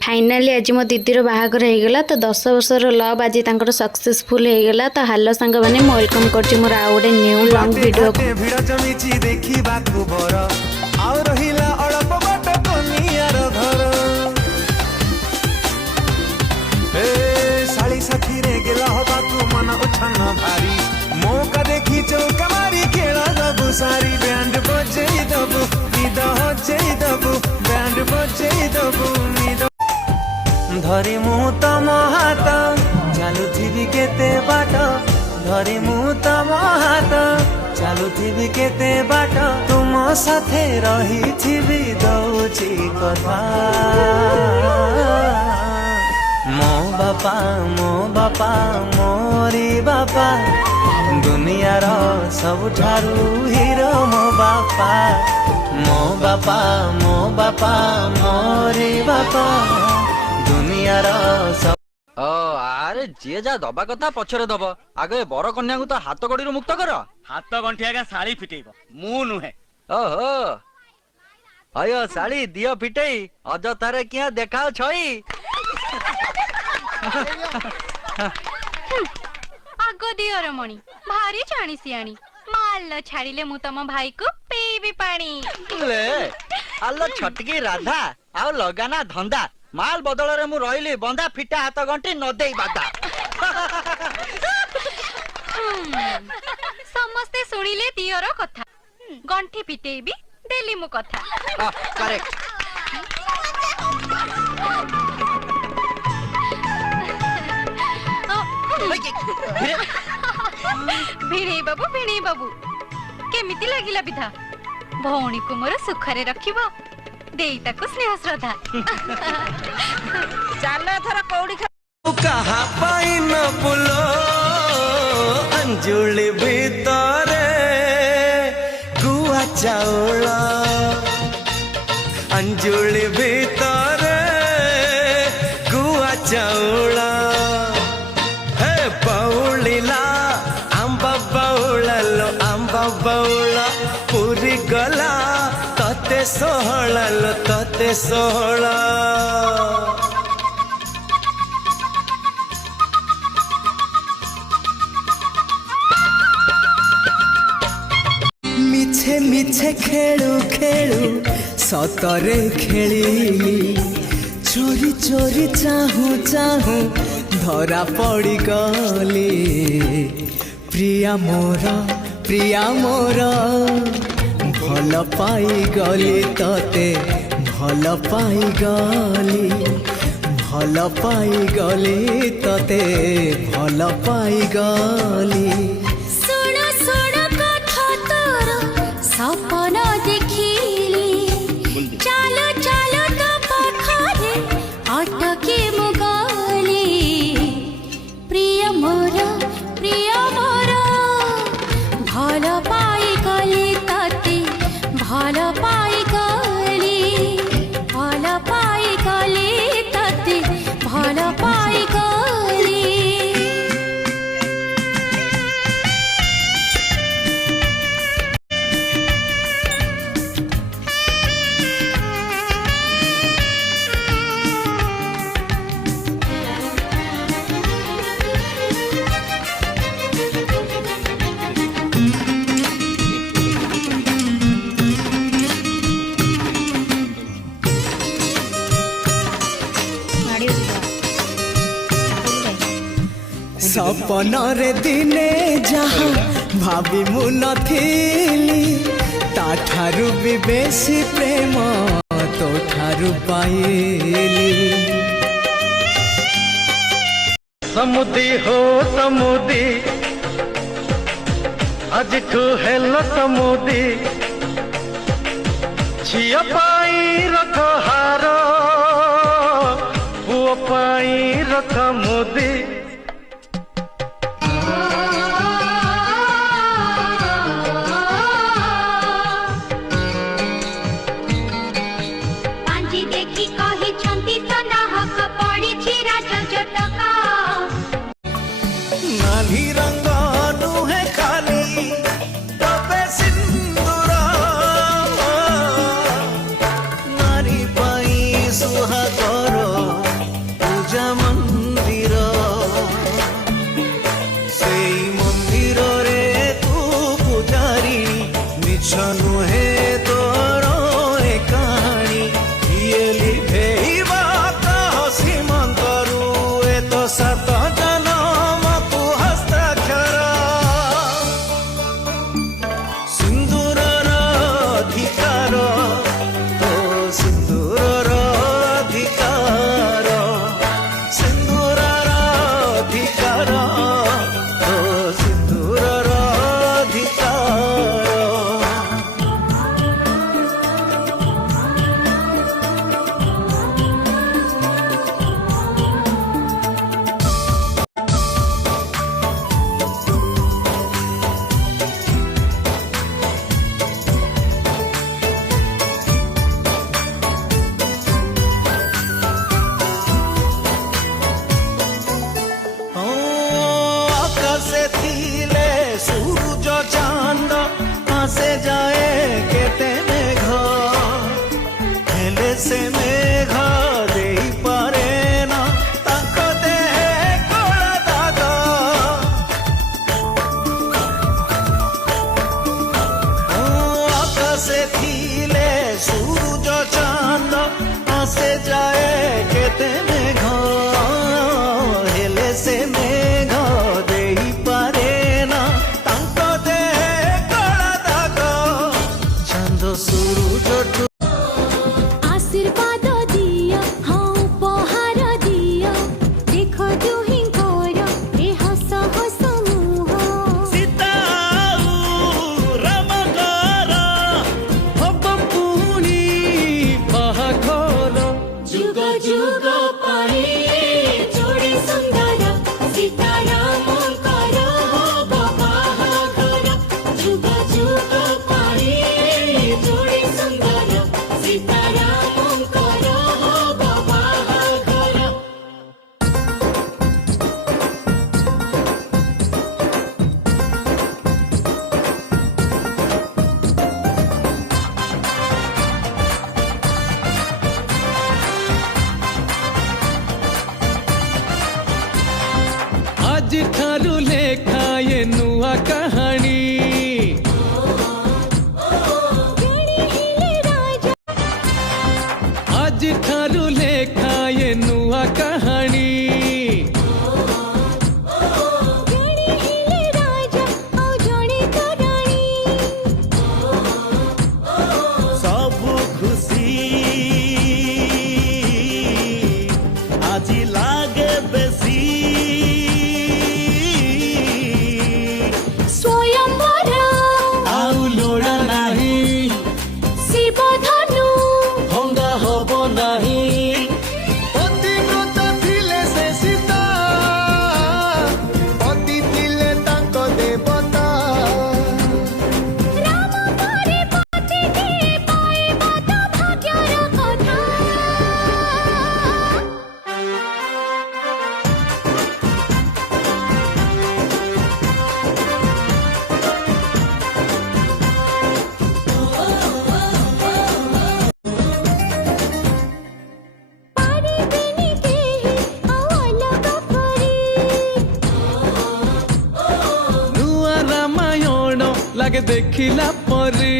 finally आज मो दीदी बाहागर होगला तो 10 वर्षर लव आज सक्सेसफुल होगला तो हालो सांग मैंने वेलकम कर मोर आउ गोटे न्यू लॉन्ग वीडियो भिड़ जमीची देखा बर आउ रहिला अड़प बाट कनियार घर ए साड़ी साथी रे गेला हबा तू मन उछन भारी मौका देखी चौका मारी खेला दबु सारी बैंड बजई दबु निद हजई दबु बैंड बजई दबु निद धरी मु तम हाथ चालुथिबी केते बाट धरी मु तम हाथ चालुथिबी केते बाट तुम साथे रहिथिबी दउची कथा मो बापा मोरी बापा दुनियार सबुठारु हीरो मो बापा मोरी बापा दुनियार सब अरे जी जा दबा कथा पछरे दब आगे बर कन्या को तो हाथ गड़ी मुक्त कर हाथ गंठी आगे शाड़ी फिटेब मु नुहे ओहो अयो शाड़ी दियो फिटेई अजतारे किया देखाओ छई आगो दियो रमणी भारी जानी सियाणी माल छाड़िले मु तम भाई को पीबी पानी ले आलो छटकी राधा आ लगाना धंदा माल बदल रे मु रहिली बंदा फिटा हाथ गंठी न देई बादा समस्ते सुनिले दियोर कथा गंठी पिटेबी देली मु कथा करेक्ट भिणे बाबू केमिति लागिला विधा भौणी को मोर सुखरे रखिबो देई ताको स्नेह श्रद्धा चलो थरा कौड़ी कहा पाई न बुलो अंजुली भीतरे गुआ चाउल अंजुली भीतरे गुआ चाउल हे बउलिला आंबा बउला लो आंबा बउला पूरी गला तते सोहला लो तते सोहला मिछे मिछे खेलु खेलु सतरे खेली चोरी चोरी चाहू चाहू धरा पड़ी गली प्रिया मोर भल पाई गली तते भल पाई गली तते भल पाई गली सपना देखिली चलो चलो तो पाखरे अटके मुगली प्रिय मोर भल पाई गली तते भल पाई गली तते भल पाई गली सपन रे दिने जहाँ भाभी मु नथिली ताठारु भी बेसी प्रेम तो ठारु पाइली समुदी हो समुदी आज ठू हेलो समुदी छिया पाई रख हार पुओ पाई रख मुदी नाली रंग नुहे खाली तबे सिंदूर नारी पाई सुहागर କେତେ ମେଘ ହେଲେ ସେ ମେଘ ଦେଇପାରେ ନା ତାଙ୍କ ଦେହେ କଳା ଦାଗ ଚାନ୍ଦ ସୂରୁଜଠୁ आशीर्वाद दिया हाँ उपहार दिया देखो दुहिंकर ए हस हस मुह सीता रामकर हब पुणी बाहाघर जुग जुग पाई जोड़ी सुंदर सीतारामकर बाहाघर जुग जुग पाई जोड़ी सुंदर सीतारामकर बाहाघर आज ठारू लेखा ये नुआ कहानी आज ठारू लेखा ये नुआ कहानी सबु खुशी আজি লাগে বেশি स्वयंवर ଆଉ ଲୋଡ଼ା ନାହିଁ शिव धनु ଭଙ୍ଗା ହବ ନାହିଁ ପତିବ୍ରତ ଥିଲେ ସେ ସୀତା ପତି ଥିଲେ ତାଙ୍କ ଦେବତା राम परे पति के पाइब तो भाग्यर कथा ପାରିବେନି କେହି ଆଉ ଅଲଗା କରି ନୂଆ ରାମାୟଣ ଲାଗେ ଦେଖିଲା ପରେ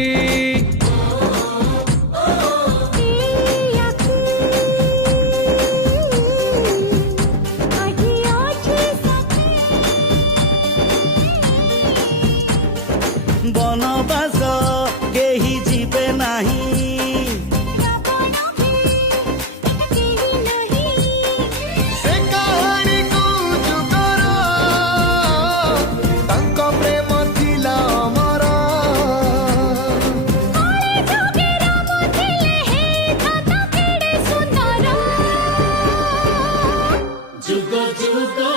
বনবাস কেহি ଯିବେ ନାହିଁ ସେ କାହାଣୀକୁ ଯୁଗର ତାଙ୍କ ପ୍ରେମ ଥିଲା ଅମର ଯୁଗ ଯୁଗ